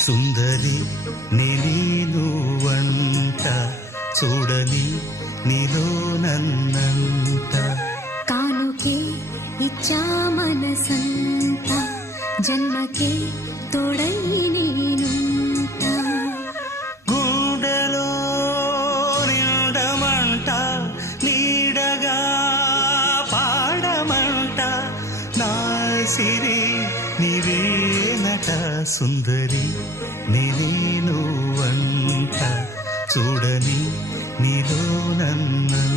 సుందరి నీనువంట చూడని నీలో నన్నంట కానుకే ఇచ్చా మనసంత జన్మకే తోడై నేనుంట గుండెలో నిండమంట నీడగా పాడమంట నా సిరి నీవేనట సుందరి నేనువంట చూడని నీలో నన్నంట